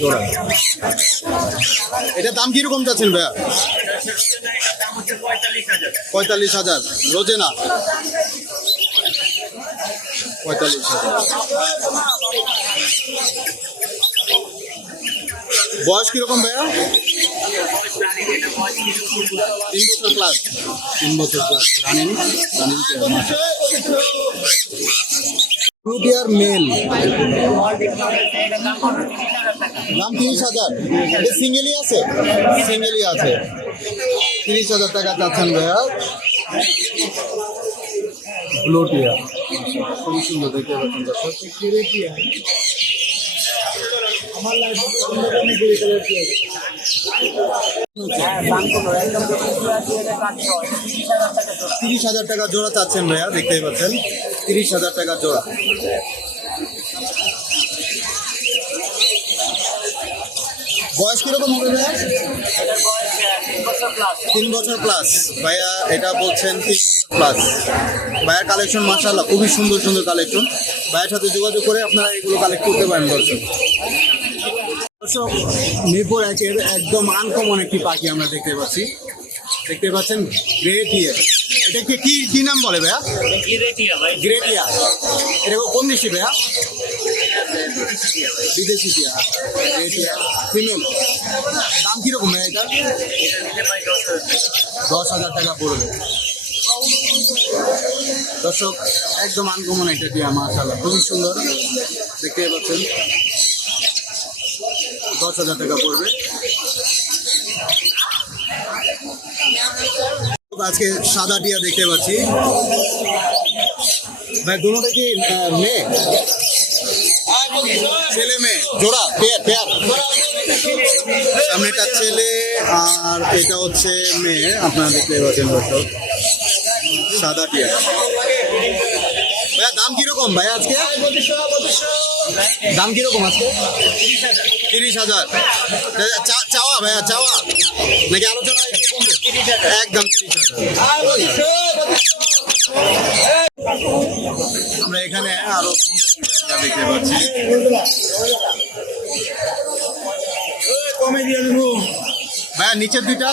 জোড়া। এটা দাম কিরকম চাচ্ছেন ভাইয়া? 45,000। রোজে না 45,000। বয়স কিরকম ভাইয়া? 3 বছর প্লাস। 3 বছর প্লাস। রানিং ফ্রুটিয়ার মেল দাম 30,000। এটা সিঙ্গেলই আছে? সিঙ্গেলই আছে। 30,000 টাকা চাচ্ছেন ভাইয়া। ব্লুটিয়া খুবই সুন্দর দেখতে পাচ্ছেন দর্শক। আমার লাগে 30,000 টাকা জোড়া চাচ্ছেন ভাইয়া, দেখতেই পাচ্ছেন 30,000 টাকা জোড়া। বয়স কিরকম হবে ভাইয়া? 3 বছর প্লাস ভাইয়া, এটা বলছেন 3 বছর প্লাস। ভাইয়ার কালেকশন মাশাআল্লাহ খুবই সুন্দর সুন্দর কালেকশন। ভাইয়ের সাথে যোগাযোগ করে আপনারা এগুলো কালেক্ট করতে পারেন দর্শক। দর্শক মিরপুর একের একদম আনকমন একটি পাখি আমরা দেখতে পাচ্ছি। দেখতে পাচ্ছেন গ্রে টিয়ার। এটাকে কি কি নাম বলে ভাইয়া? গ্রে টিয়া। এটা কোন দেশি ভাইয়া? বিদেশি টিয়া। গ্রে টিয়া ফিমেল। দাম কিরকম ভাইয়া এটা? 10,000 টাকা পড়বে। দর্শক একদম আনকমন একটা টিয়া মাশাআল্লাহ খুবই সুন্দর দেখতে পাচ্ছেন। 10,000 টাকা পড়বে। আজকে সাদা টিয়া দেখতে পাচ্ছি ভাই, দুটোটা কি মেয়ে? ছেলে মেয়ে জোড়া পেয়ার পেয়ার। সামনেটা ছেলে আর এটা হচ্ছে মেয়ে, আপনারা দেখতে পাচ্ছেন দর্শক। সাদা টিয়া ভাইয়া দাম কিরকম ভাইয়া আজকে? দাম কিরকম আজকে? 30,000 চাওয়া ভাইয়া, চাওয়া নাকি আলোচনা একটু কমবে? একদম 30,000। আমরা এখানে আরো দেখতে পাচ্ছি। ভাইয়া নিচের দুইটা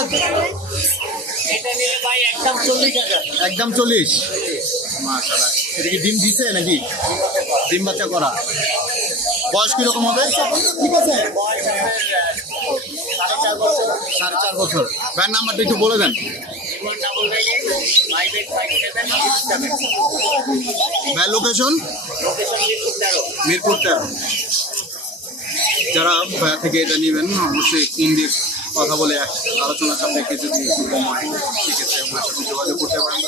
একদম 40। মাশাআল্লাহ। এটা কি ডিম দিছে নাকি ডিম বাচ্চা করা? বয়স কিরকম হবে? ঠিক আছে 4.5 বছর। ভাইয়ের নাম্বারটা একটু বলে দেন। ভাইয়ের লোকেশন? মিরপুর 13। যারা ভাইয়া থেকে এটা নেবেন অবশ্যই ফোন দিয়ে কথা বলে আলোচনা সাপেক্ষে যদি একটু কম হয় সেক্ষেত্রে আমার সাথে যোগাযোগ করতে পারেন।